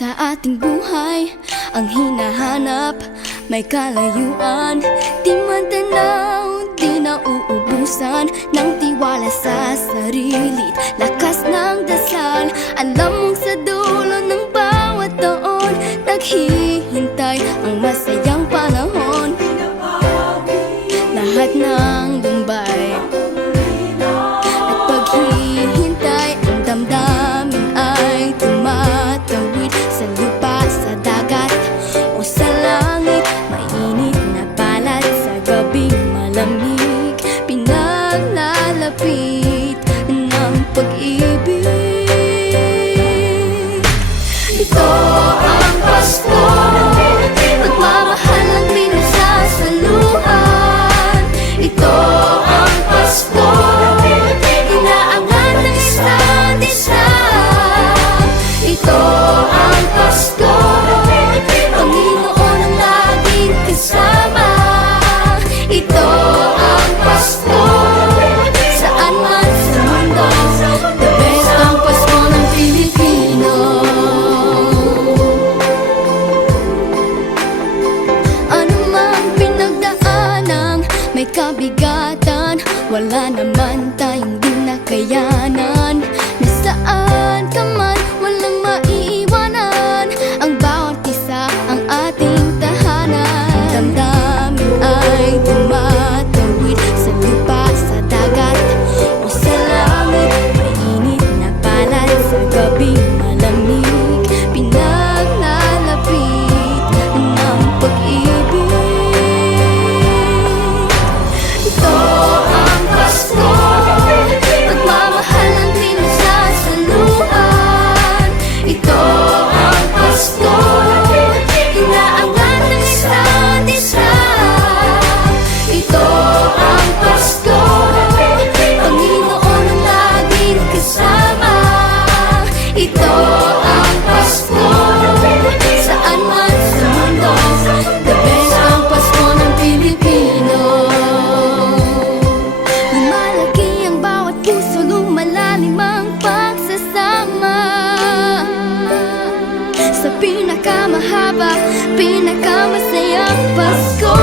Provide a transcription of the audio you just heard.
sa ating buhay ang hinahanap, may kalayuan, di man tanaw, di nauubusan ng tiwala sa sarili, lakas ng dasal. Alam mong sa dulo ng bawat taon naghihintay ang masayang panahon. Lahat ng lumbay at paghihintay, ang damdamin ay tumatawid sa lupa, sa dagat o sa langit. Mainit na palad sa gabing malamig, pinaglalapit ng pag-ibig. Ito ang Pasko, pagmamahal ang pinasasaluhan. Ito ang Pasko, inaangat ng isa't isa. Ito ang Pasko, Panginoon ang laging kasama. Ito ang Pasko, saan man sa mundo, the best ang Pasko ng Pilipino. Ano mang pinagdaanang may kabigatan, wala naman tayong di nakayanan. Nasaan ka man, walang maiiwanan, ang bawat isa ang ating tahanan. Damdamin ay tumatawid sa lupa, sa dagat o sa langit. Mainit na palad sa gabing malamig, pinaglalapit ng pag-ibig. Ito ang Pasko, pagmamahal ang pinasasaluhan. Ito ang Pasko, inaangat ng isa't isa. Ito ang Pasko, Panginoon ang laging kasama. Ito ang Pasko, saan man sa mundo, the best ang Pasko ng Pilipino. Lumalaki ang bawat puso, lumalalim ang pagsasama. Sa pinakamahaba, pinakamasayang Pasko.